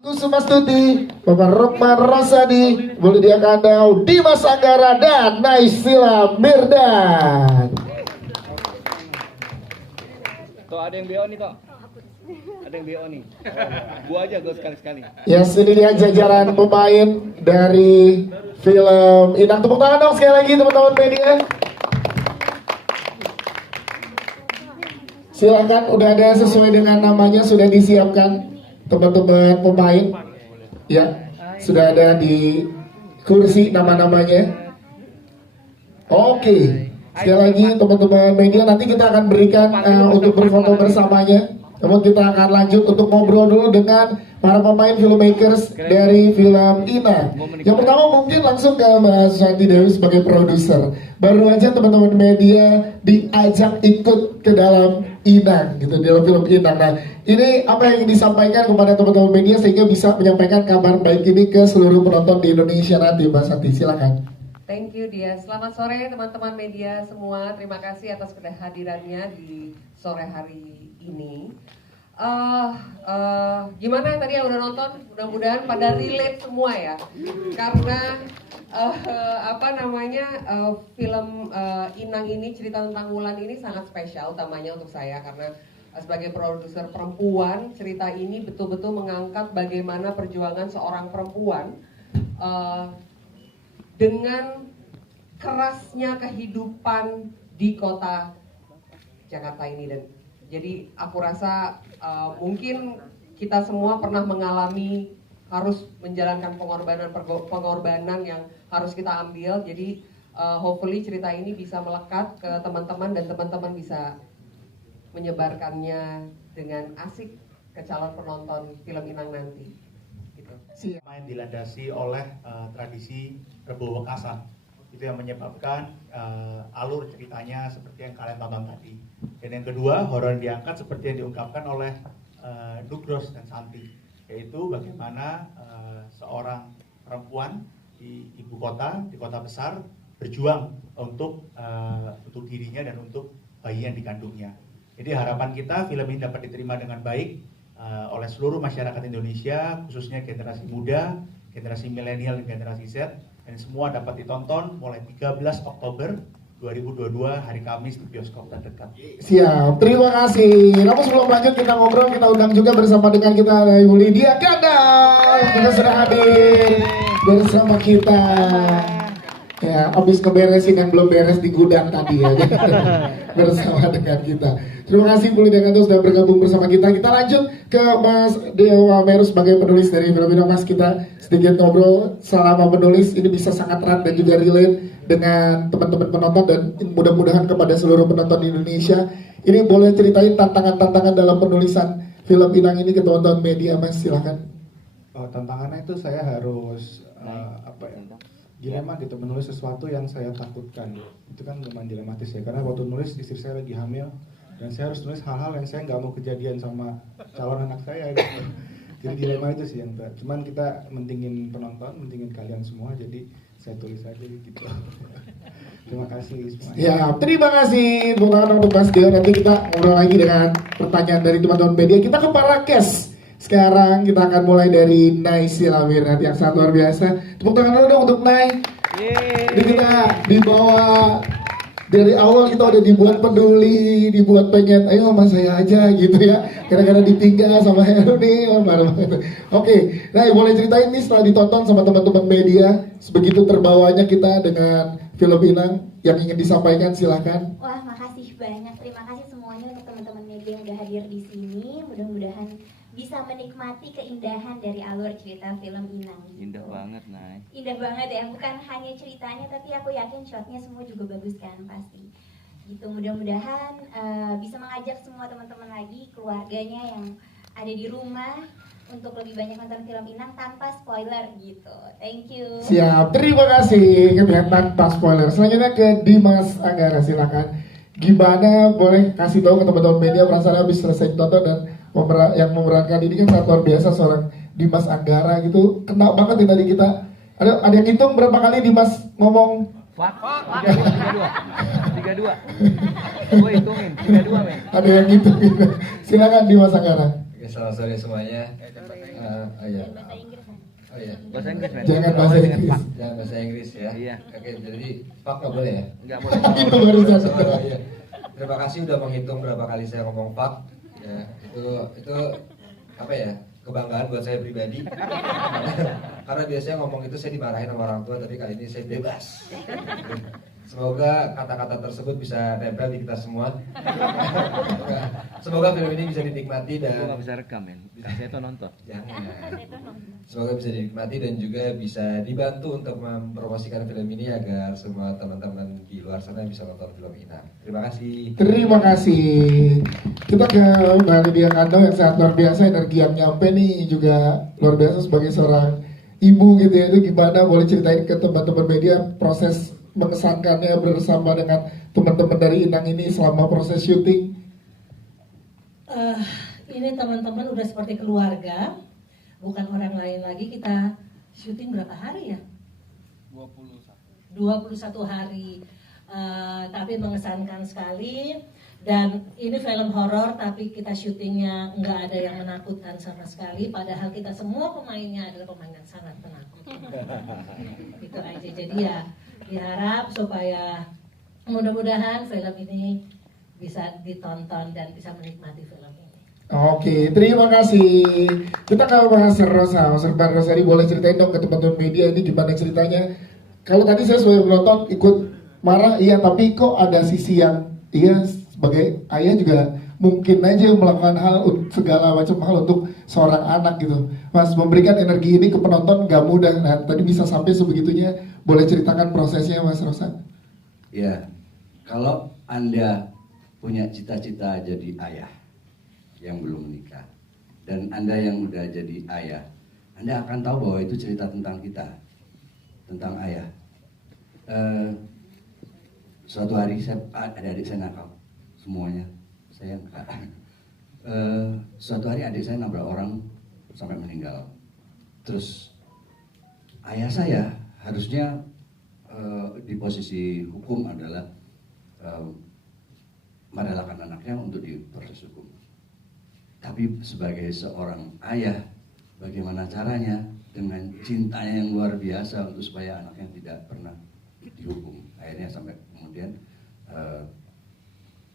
Kusuma Stuti, Bapak Rokman Rosadi, Buldia Kandau, Dimas Anggara, dan Naysila Mirdad. Tuh ada yang BO nih toh. Ada yang BO nih. Gua aja gue sekali-sekali. Yes, ini dia jajaran pemain dari film Inang. Tepuk tangan dong sekali lagi teman-teman media. Silakan, udah ada sesuai dengan namanya, sudah disiapkan teman-teman pemain. Ya, sudah ada di kursi nama-namanya. Oke, sekali lagi teman-teman media, nanti kita akan berikan untuk berfoto bersamanya. Namun kita akan lanjut untuk ngobrol dulu dengan para pemain filmmakers dari film Inang. Yang pertama mungkin langsung ke Mbak Santi Dewi sebagai produser. Baru aja teman-teman media diajak ikut ke dalam Inang, gitu, di dalam film Inang. Nah, ini apa yang ingin disampaikan kepada teman-teman media sehingga bisa menyampaikan kabar baik ini ke seluruh penonton di Indonesia nanti, Mbak Santi, silakan. Thank you dia. Selamat sore teman-teman media semua. Terima kasih atas kehadirannya di sore hari ini. Gimana yang tadi yang udah nonton? Mudah-mudahan pada relate semua ya. Karena film Inang ini, cerita tentang Wulan ini sangat spesial utamanya untuk saya karena sebagai produser perempuan, cerita ini betul-betul mengangkat bagaimana perjuangan seorang perempuan dengan kerasnya kehidupan di kota Jakarta ini. Dan jadi aku rasa mungkin kita semua pernah mengalami harus menjalankan pengorbanan yang harus kita ambil. Jadi hopefully cerita ini bisa melekat ke teman-teman dan teman-teman bisa menyebarkannya dengan asik ke calon penonton film Inang nanti. Main dilandasi oleh tradisi Rebo Wekasan, itu yang menyebabkan alur ceritanya seperti yang kalian tonton tadi. Dan yang kedua, horor diangkat seperti yang diungkapkan oleh Dugros dan Santi, yaitu bagaimana seorang perempuan di ibu kota, di kota besar, berjuang untuk dirinya dan untuk bayi yang dikandungnya. Jadi harapan kita film ini dapat diterima dengan baik oleh seluruh masyarakat Indonesia, khususnya generasi muda, generasi milenial dan generasi Z, dan semua dapat ditonton mulai 13 Oktober 2022 hari Kamis di bioskop terdekat. Siap, terima kasih. Namun sebelum lanjut kita ngobrol, kita undang juga bersama dengan kita ada Ibu Lydia Kandau. Kita sudah hadir bersama kita. Ya, habis keberesin yang belum beres di gudang tadi ya. Bersama dengan kita. Terima kasih Bu Lydia Kandau sudah bergabung bersama kita. Kita lanjut ke Mas Dewa Meru sebagai penulis dari film ini. Mas, kita sedikit ngobrol selama menulis ini bisa sangat erat dan juga relate dengan teman-teman penonton dan mudah-mudahan kepada seluruh penonton di Indonesia. Ini boleh ceritain tantangan-tantangan dalam penulisan film Inang ini ke teman-teman media, Mas, silakan. Tantangannya itu saya harus dilema gitu, menulis sesuatu yang saya takutkan. Itu kan lumayan dilematis ya, karena waktu nulis istri saya lagi hamil dan saya harus nulis hal-hal yang saya nggak mau kejadian sama calon anak saya gitu. Jadi dilema itu sih yang berat. Cuman kita mentingin penonton, mentingin kalian semua, jadi saya tulis aja gitu. Terima kasih semuanya. Ya, terima kasih teman-teman untuk Mas Deo. Nanti kita ngobrol lagi dengan pertanyaan dari teman-teman media. Kita ke para cast. Sekarang kita akan mulai dari Naysila Mirdad yang sangat luar biasa. Tepuk tangan dulu dong untuk Nay. Jadi kita dibawa dari awal, kita udah dibuat peduli, dibuat pengen, ayo sama saya aja gitu ya. Kadang-kadang ditinggal sama Heru nih. Oke, Nay boleh ceritain nih setelah ditonton sama teman-teman media, sebegitu terbawanya kita dengan film Inang yang ingin disampaikan, silahkan. Wah, makasih banyak. Terima kasih semuanya untuk teman-teman media yang udah hadir di sini. Mudah-mudahan bisa menikmati keindahan dari alur cerita film Inang. Indah banget, Nay. Indah banget ya, bukan hanya ceritanya, tapi aku yakin shotnya semua juga bagus kan pasti. Gitu, mudah-mudahan bisa mengajak semua teman-teman lagi, keluarganya yang ada di rumah untuk lebih banyak nonton film Inang tanpa spoiler gitu. Thank you. Siap, terima kasih. Tanpa spoiler. Selanjutnya ke Dimas Anggara, silakan. Gimana, boleh kasih tahu ke teman-teman media perasaan habis selesai tonton dan yang memerankan ini kan sangat luar biasa, seorang Dimas Anggara gitu. Kena banget nih tadi kita. Ada yang hitung berapa kali Dimas ngomong? 32. Gue hitungin 32, men. Ada yang hitung. Silakan Dimas Anggara. selamat sore semuanya. Iya. Oh iya. Bahasa Inggris, men. Jangan bahasa Dengan Inggris. Pak. Jangan bahasa Inggris ya. Iya. Oke, jadi Pak nggak boleh ya? Enggak boleh. Itu baru satu. Oh, iya. Terima kasih udah menghitung berapa kali saya ngomong Pak. Ya, itu apa ya? Kebanggaan buat saya pribadi. Karena biasanya ngomong itu saya dimarahin sama orang tua, tapi kali ini saya bebas. Semoga kata-kata tersebut bisa nempel di kita semua. Semoga film ini bisa dinikmati Gue dan nggak bisa rekam, men. Saya tuh nonton. jangan. Semoga bisa dinikmati dan juga bisa dibantu untuk mempromosikan film ini agar semua teman-teman di luar sana bisa nonton film ini. Terima kasih. Terima kasih. Kita ke Mbak Lydia Kando yang sangat luar biasa, energi yang nyampe nih juga luar biasa sebagai seorang ibu gitu ya. Itu gimana, boleh ceritain ke teman-teman media proses mengesankannya bersama dengan teman-teman dari Inang ini selama proses syuting? Ini teman-teman udah seperti keluarga, bukan orang lain lagi. Kita syuting berapa hari ya? 21 hari. Tapi mengesankan sekali. Dan ini film horor, tapi kita syutingnya nggak ada yang menakutkan sama sekali. Padahal kita semua pemainnya adalah pemain yang sangat menakutkan. Gitu aja. Jadi ya diharap supaya mudah-mudahan film ini bisa ditonton dan bisa menikmati film ini. Oke, terima kasih. Kita ke Mas Rosa. Mas Rosari, boleh ceritain dong ke teman-teman media ini gimana ceritanya? Kalau tadi saya sebagai penonton ikut marah, iya, tapi kok ada sisi yang iya sebagai ayah juga mungkin aja melakukan segala macam hal untuk seorang anak gitu. Mas, memberikan energi ini ke penonton gak mudah. Nah, tadi bisa sampai sebegitunya. Boleh ceritakan prosesnya, Mas Rosa? Ya, kalau Anda punya cita-cita jadi ayah yang belum menikah, dan Anda yang udah jadi ayah, Anda akan tahu bahwa itu cerita tentang kita, tentang ayah. Suatu hari adik-adik saya nakal, semuanya saya enggak. Suatu hari adik saya nabrak orang sampai meninggal. Terus ayah saya harusnya di posisi hukum adalah merelakan anaknya untuk diproses hukum. Tapi sebagai seorang ayah, bagaimana caranya dengan cintanya yang luar biasa untuk supaya anaknya tidak pernah dihukum. Akhirnya sampai kemudian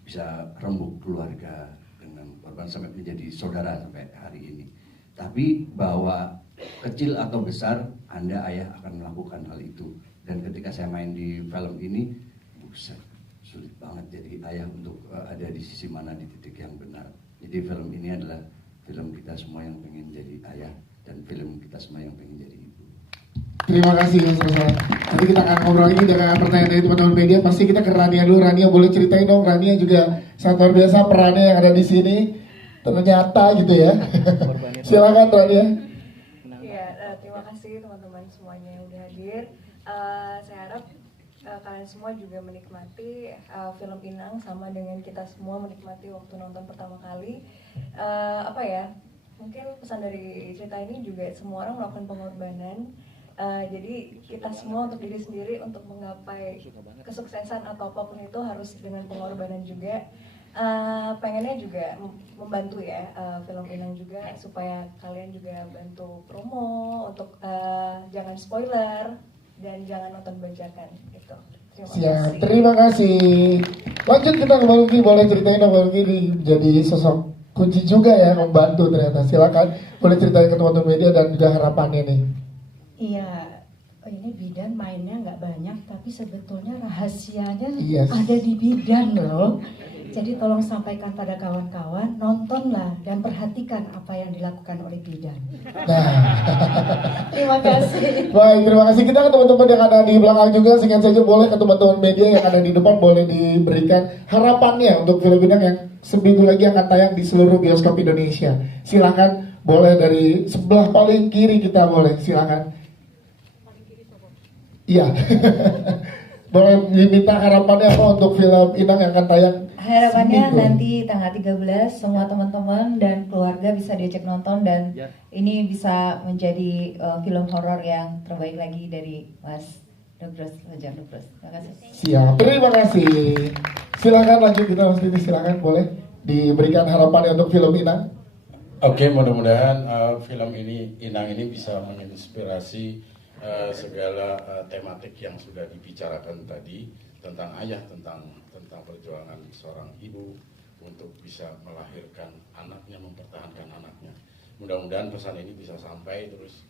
bisa rembuk keluarga dengan korban sampai menjadi saudara sampai hari ini. Tapi bahwa kecil atau besar, Anda ayah akan melakukan hal itu. Dan ketika saya main di film ini, buset, sulit banget jadi ayah untuk ada di sisi mana di titik yang benar. Jadi film ini adalah film kita semua yang pengen jadi ayah dan film kita semua yang pengen jadi ibu. Terima kasih Mas Rosa. Nanti kita akan ngobrol ini dengan pertanyaan dari teman-teman media. Pasti kita ke Rania dulu. Rania boleh ceritain dong. Rania juga sangat luar biasa perannya yang ada di sini. Ternyata gitu ya. Silakan Rania. Iya, terima kasih teman-teman semuanya yang udah hadir. Saya harap kalian semua juga menikmati film Inang sama dengan kita semua menikmati waktu nonton pertama kali. Mungkin pesan dari cerita ini juga semua orang melakukan pengorbanan. Jadi kita semua untuk diri sendiri untuk menggapai kesuksesan atau apapun itu harus dengan pengorbanan juga. Pengennya juga membantu ya film Inang juga supaya kalian juga bantu promo untuk jangan spoiler dan jangan nonton bajakan gitu. Siap, terima kasih. Lanjut kita ke Mbak Luki, boleh ceritain dong Mbak Luki jadi sosok kunci juga ya membantu ternyata. Silakan boleh ceritain ke teman-teman media dan juga harapannya nih. Iya, ini Bidan mainnya nggak banyak, tapi sebetulnya rahasianya Yes. ada di Bidan loh. Jadi tolong sampaikan pada kawan-kawan, nontonlah dan perhatikan apa yang dilakukan oleh Bidan. Nah, Terima kasih. baik, terima kasih. Kita ke teman-teman yang ada di belakang juga, singkat saja boleh ke teman-teman media yang ada di depan boleh diberikan harapannya untuk film Bidang yang seminggu lagi akan tayang di seluruh bioskop Indonesia. Silakan, boleh dari sebelah paling kiri kita boleh, silakan. Iya. Boleh diminta harapannya apa untuk film Inang yang akan tayang? Harapannya seminggu? nanti tanggal 13 semua teman-teman dan keluarga bisa diajak nonton dan ini bisa menjadi film horor yang terbaik lagi dari Mas Nugros, Fajar Nugros. Terima kasih. Siap, terima kasih. Silakan lanjut kita Mas Titi, silakan boleh diberikan harapannya untuk film Inang. Oke, mudah-mudahan film ini Inang ini bisa menginspirasi segala tematik yang sudah dibicarakan tadi tentang ayah, tentang perjuangan seorang ibu untuk bisa melahirkan anaknya, mempertahankan anaknya. Mudah-mudahan pesan ini bisa sampai terus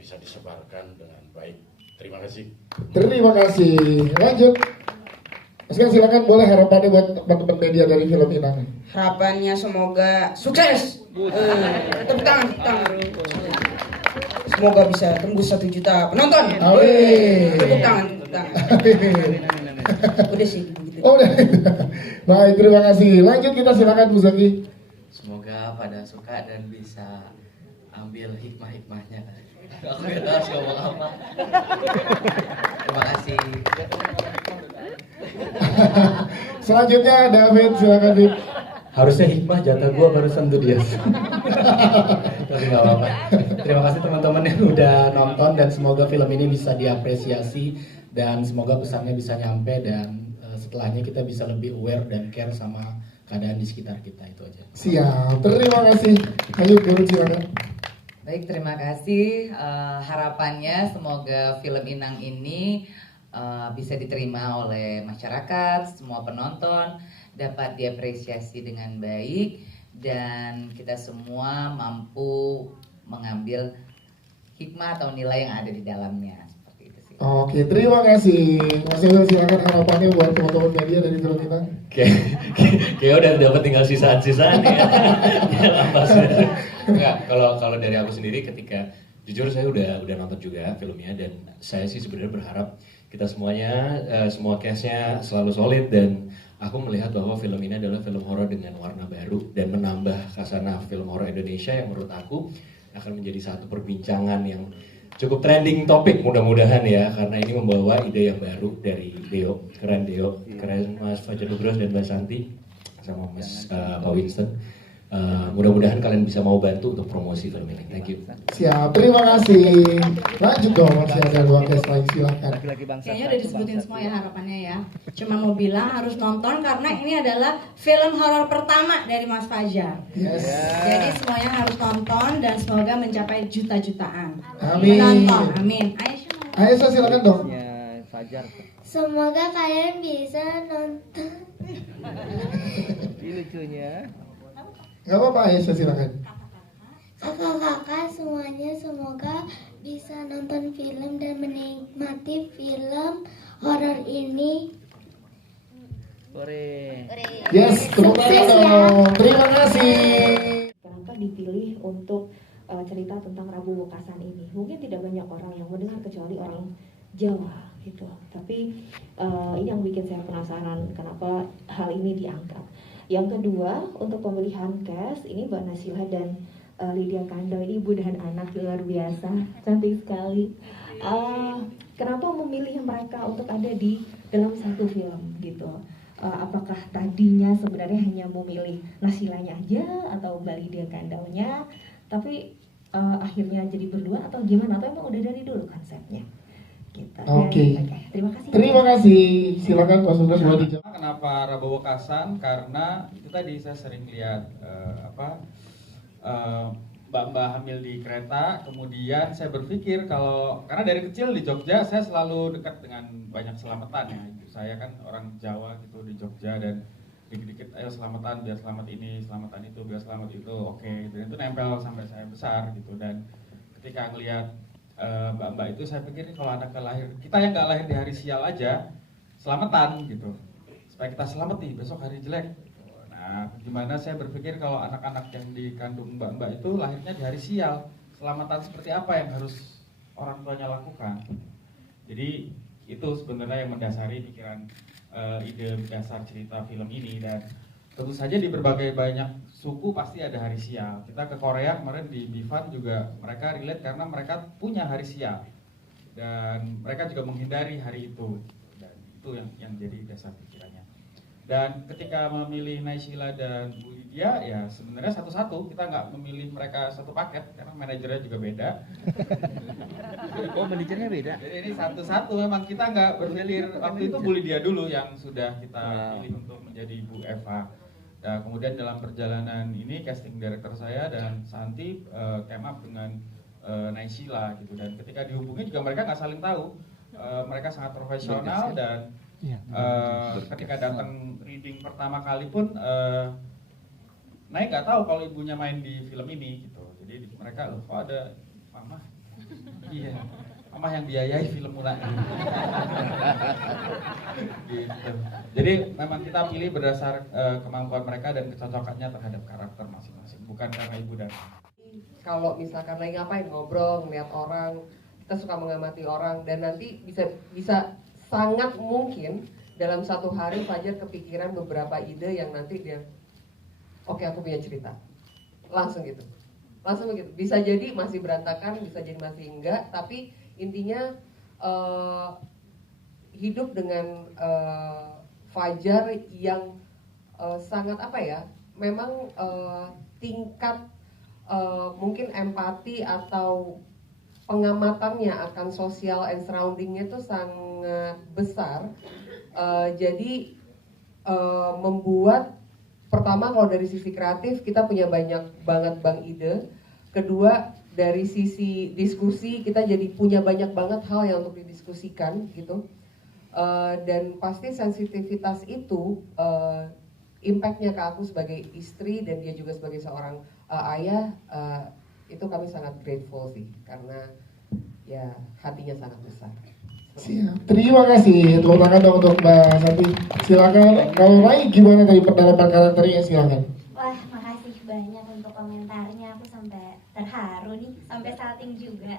bisa disebarkan dengan baik. Terima kasih. Terima kasih. Lanjut. Sekarang silakan, boleh harapannya buat teman-teman media dari film Inang. Harapannya semoga sukses. Tepuk tangan. Semoga bisa tembus 1 juta penonton. Tepuk tangan. Udah sih begitu. Oh, udah. Baik, terima kasih. Lanjut, kita silakan Bu Zaki. Semoga pada suka dan bisa ambil hikmah-hikmahnya. Aku nggak tahu harus ngomong apa. Terima kasih. Selanjutnya David, silakan David. Harusnya hikmah, jatah gua barusan tuh dia. Tapi nggak apa-apa. Terima kasih teman-teman yang udah nonton dan semoga film ini bisa diapresiasi dan semoga pesannya bisa nyampe dan setelahnya kita bisa lebih aware dan care sama keadaan di sekitar kita. Itu aja. Siap, terima kasih. Ayo Guru, silakan. Baik, terima kasih. Harapannya semoga film Inang ini bisa diterima oleh masyarakat, semua penonton, dapat diapresiasi dengan baik, dan kita semua mampu mengambil hikmah atau nilai yang ada di dalamnya. Seperti itu sih. Oke, terima kasih. Mas Emil, silakan harapannya buat teman-teman media dari film Inang. Kayak udah dapat tinggal sisaan-sisaan ya. Enggak, kalau dari aku sendiri, ketika jujur saya udah nonton juga filmnya dan saya sih sebenarnya berharap kita semuanya, semua cast-nya selalu solid dan aku melihat bahwa film ini adalah film horor dengan warna baru dan menambah khasanah film horor Indonesia yang menurut aku akan menjadi satu perbincangan yang cukup trending topik mudah-mudahan ya, karena ini membawa ide yang baru dari Deo, keren Mas Fajar Nugros dan Mbak Santi sama Mas Pak Winston. Mudah-mudahan kalian bisa mau bantu untuk promosi film ini. Thank you. Siap, terima kasih. Lanjut dong, masih ada ruang tes lain, silakan. Kayaknya udah disebutin semua ya harapannya ya. Cuma mau bilang harus nonton karena ini adalah film horor pertama dari Mas Fajar. Yes. Jadi semuanya harus nonton dan semoga mencapai juta-jutaan. Amin. Menonton, amin. Aisyah, silakan dong. Fajar. Semoga kalian bisa nonton. Ini lucunya. Gak apa-apa, Aisyah, silakan. Kakak-kakak semuanya semoga bisa nonton film dan menikmati film horor ini. Yes, tepuk tangan dong. Terima kasih. Kenapa dipilih untuk cerita tentang Rabu Wekasan ini? Mungkin tidak banyak orang yang mendengar kecuali orang Jawa gitu. Tapi ini yang bikin saya penasaran kenapa hal ini diangkat. Yang kedua, untuk pemilihan cast ini Mbak Nasila dan Lydia Kandel, ibu dan anak luar biasa, cantik sekali. Kenapa memilih mereka untuk ada di dalam satu film gitu? Apakah tadinya sebenarnya hanya memilih Nasilanya aja atau Mbak Lydia Kandelnya, tapi akhirnya jadi berdua atau gimana? Atau emang udah dari dulu konsepnya? Gitu. Oke. Terima kasih. Terima kasih. Silakan Pak Sundar boleh dijawab. Kenapa Rabu Wekasan? Karena itu tadi saya sering lihat mbak-mbak hamil di kereta. Kemudian saya berpikir karena dari kecil di Jogja saya selalu dekat dengan banyak selamatan ya. Saya kan orang Jawa gitu di Jogja dan dikit-dikit ayo selamatan biar selamat ini, selamatan itu, biar selamat itu. Oke, dan itu nempel sampai saya besar gitu. Dan ketika ngelihat mbak-mbak itu saya pikir kalau anaknya lahir, kita yang nggak lahir di hari sial aja selamatan gitu supaya kita selamat nih besok hari jelek. Nah gimana saya berpikir kalau anak-anak yang dikandung mbak-mbak itu lahirnya di hari sial, selamatan seperti apa yang harus orang tuanya lakukan. Jadi itu sebenarnya yang mendasari pikiran ide dasar cerita film ini. Dan tentu saja di berbagai banyak suku pasti ada hari sial. Kita ke Korea kemarin di Bifan juga mereka relate karena mereka punya hari sial dan mereka juga menghindari hari itu. Dan itu yang jadi dasar pikirannya. Dan ketika memilih Naysila dan Bu Lydia ya sebenarnya satu-satu, kita nggak memilih mereka satu paket karena manajernya juga beda. Oh, manajernya beda. Jadi ini satu-satu, memang kita nggak berpikir waktu itu Bu Lydia dulu yang sudah kita pilih untuk menjadi Bu Eva. Nah, kemudian dalam perjalanan ini casting director saya dan Santi came up dengan Naysila gitu, dan ketika dihubungi juga mereka nggak saling tahu. Mereka sangat profesional dan ketika datang reading pertama kali pun Nay nggak tahu kalau ibunya main di film ini gitu. Jadi mereka kok ada mama, iya mama yang biayai film Mula. Gitu. Jadi memang kita pilih berdasar kemampuan mereka dan kecocokannya terhadap karakter masing-masing, bukan karena ibu dan kalau misalkan lagi ngapain ngobrol, ngeliat orang, kita suka mengamati orang, dan nanti bisa sangat mungkin dalam satu hari Fajar kepikiran beberapa ide yang nanti dia, oke, aku punya cerita, langsung gitu, bisa jadi masih berantakan, bisa jadi masih enggak, tapi intinya hidup dengan Fajar yang sangat apa ya, memang tingkat mungkin empati atau pengamatannya akan social and surroundingnya itu sangat besar. Jadi membuat, pertama kalau dari sisi kreatif kita punya banyak banget bank ide. Kedua dari sisi diskusi kita jadi punya banyak banget hal yang untuk didiskusikan gitu. Dan pasti sensitivitas itu impactnya ke aku sebagai istri dan dia juga sebagai seorang ayah, itu kami sangat grateful sih, karena ya hatinya sangat besar. Siap. Terima kasih. Tepuk tangan dong untuk Mbak Santi. Silakan. Kalau Rai gimana tadi pendalaman karakternya, silakan. Wah, makasih banyak untuk komentarnya. Aku sampai terharu nih, sampai salting juga.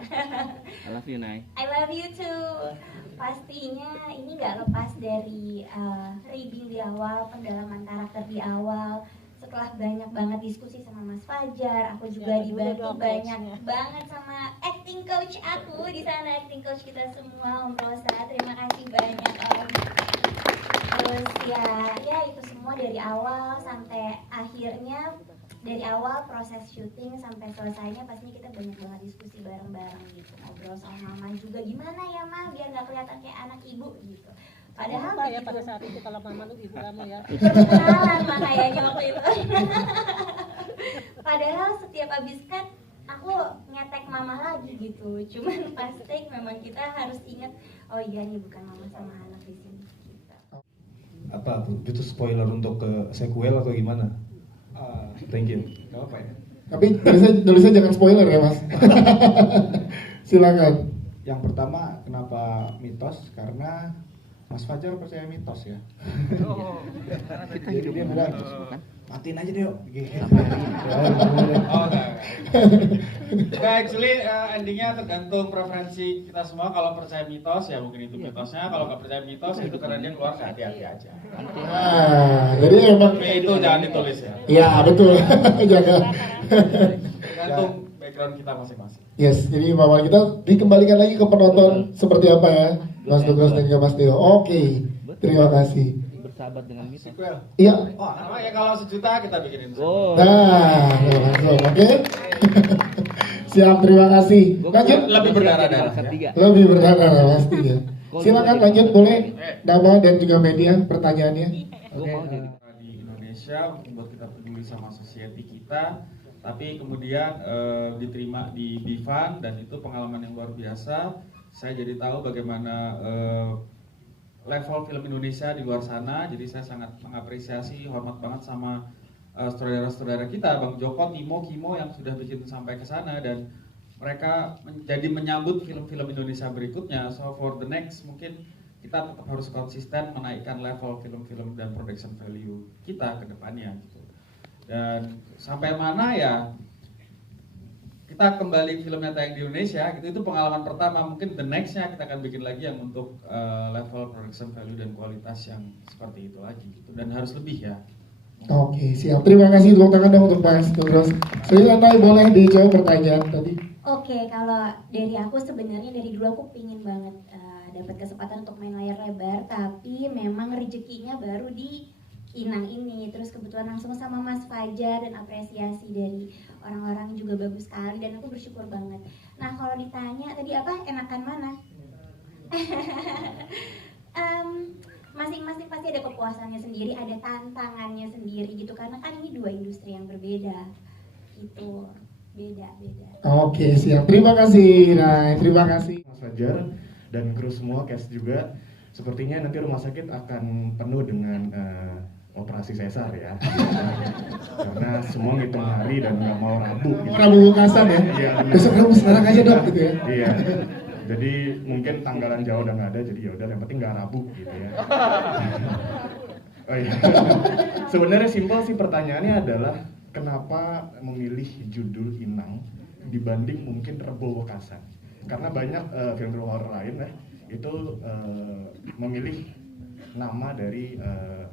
I love you, Nay. I love you too. Pastinya ini nggak lepas dari reading di awal, pendalaman karakter di awal. Setelah banyak banget diskusi sama Mas Fajar, aku juga dibantu banyak banget sama acting coach aku di sana, acting coach kita semua, Om Rosa. Terima kasih banyak Om. Terus ya itu semua dari awal sampai akhirnya, dari awal proses syuting sampai selesainya pastinya kita banyak banget diskusi bareng-bareng gitu, ngobrol sama Mama juga, gimana ya Ma biar nggak kelihatan kayak anak ibu gitu. Padahal apa ya pada saat itu kalau Mama tuh ibu kamu ya. Berkenalan mah kayaknya waktu itu. Padahal setiap abis kan aku ngetek Mama lagi gitu. Cuman pas take memang kita harus ingat, oh iya ini bukan Mama sama anak di sini. Gitu. Apa tuh? Itu spoiler untuk ke sequel atau gimana? Thank you. Gak apa ya. Tapi tulisnya jangan spoiler ya Mas. Silakan. Yang pertama, kenapa mitos? Karena Mas Fajar percaya mitos ya. Oh, Jadi dia bilang, matiin aja deh yuk. Oh, enggak. Actually endingnya tergantung preferensi kita semua. Kalau percaya mitos ya mungkin itu mitosnya. Kalau nggak percaya mitos itu karena dia keluar hati-hati aja. Jadi emang itu jangan ditulis ya. Iya betul. Jangan. Tergantung background kita masing-masing. Yes, jadi Mama kita dikembalikan lagi ke penonton seperti apa ya, Mas Douglas dan juga Mas Tio. Oke, terima kasih. Bersahabat dengan mitos. Iya. Oh, ya kalau 1 juta kita bikinin. Nah, langsung, oke. Siap, terima kasih. Lanjut. Lebih berdarah-darah. Lebih berdarah pasti ya. Silakan lanjut, boleh nama dan juga media pertanyaannya. Di Indonesia membuat kita peduli sama society kita, tapi kemudian diterima di Bifan dan itu pengalaman yang luar biasa. Saya jadi tahu bagaimana level film Indonesia di luar sana. Jadi saya sangat mengapresiasi, hormat banget sama saudara-saudara kita, Bang Joko, Timo, Kimo yang sudah bikin sampai ke sana dan mereka jadi menyambut film-film Indonesia berikutnya. So for the next mungkin kita tetap harus konsisten menaikkan level film-film dan production value kita ke depannya gitu. Dan sampai mana ya kita kembali filmnya tayang di Indonesia gitu, itu pengalaman pertama. Mungkin the nextnya kita akan bikin lagi yang untuk level production value dan kualitas yang seperti itu lagi gitu, dan harus lebih ya. Oke, siap. Terima kasih, tepuk tangan dong untuk Mas Douglas. Silakan boleh dijawab pertanyaan tadi. Oke, kalau dari aku sebenarnya dari dulu aku pingin banget dapat kesempatan untuk main layar lebar, tapi memang rezekinya baru di Inang ini. Terus kebetulan langsung sama Mas Fajar dan apresiasi dari orang-orang juga bagus sekali dan aku bersyukur banget. Nah kalau ditanya tadi apa enakan mana? masing-masing pasti ada kepuasannya sendiri, ada tantangannya sendiri gitu, karena kan ini dua industri yang berbeda gitu, beda. Oke, siap. Terima kasih. Nah, terima kasih. Mas Fajar dan kru semua, cast juga. Sepertinya nanti rumah sakit akan penuh dengan operasi sesar ya. Karena semua ngitung hari dan nggak mau rabu. Gitu. Rabu Wekasan ya? Iya. Besok kamu sekarang aja dok gitu ya? Iya. Jadi mungkin tanggalan jauh udah nggak ada, jadi yaudah yang penting nggak rabu gitu ya. Oh iya. Sebenarnya simpel sih, pertanyaannya adalah kenapa memilih judul Inang dibanding mungkin Rebo Wekasan? Karena banyak film horor lain ya itu memilih nama dari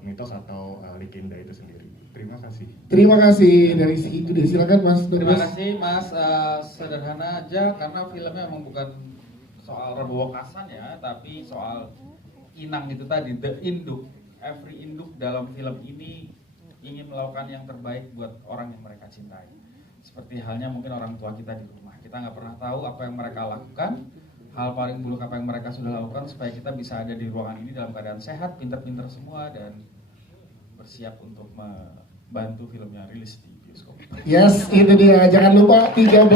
mitos atau legenda itu sendiri. Terima kasih. Terima kasih dari itu deh. Silakan Mas. Terima kasih Mas. Sederhana aja karena filmnya memang bukan soal Rebo Wekasan ya, tapi soal Inang itu tadi, the induk. Every induk dalam film ini ingin melakukan yang terbaik buat orang yang mereka cintai. Seperti halnya mungkin orang tua kita di rumah. Kita nggak pernah tahu apa yang mereka lakukan, hal paling buruk apa yang mereka sudah lakukan supaya kita bisa ada di ruangan ini dalam keadaan sehat, pintar-pintar semua, dan bersiap untuk membantu filmnya rilis di bioskop. Yes, itu dia. Jangan lupa 13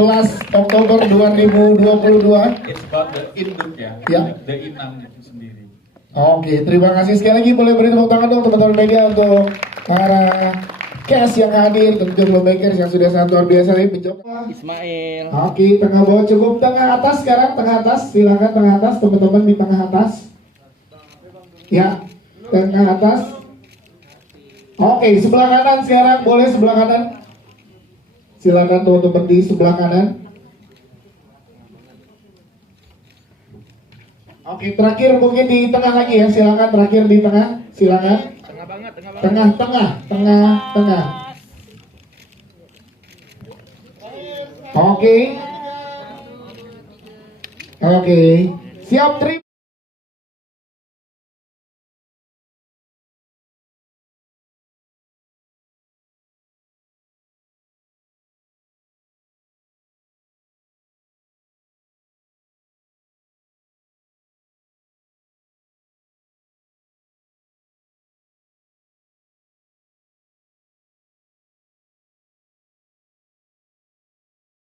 Oktober 2022. It's about the induk ya, the inang itu sendiri. Oke, terima kasih sekali lagi. Boleh beri tepuk tangan dong teman-teman media untuk para cast yang hadir, tentu filmmakers yang sudah sangat luar biasa ini mencoba. Ismail. Oke, tengah bawah cukup, tengah atas sekarang, tengah atas, silakan tengah atas, teman-teman di tengah atas. Ya, tengah atas. Oke, sebelah kanan sekarang, boleh sebelah kanan. Silakan teman-teman di sebelah kanan. Oke, terakhir mungkin di tengah lagi ya, silakan terakhir di tengah, silakan. Tengah banget. Tengah. Oke. Siap, terima.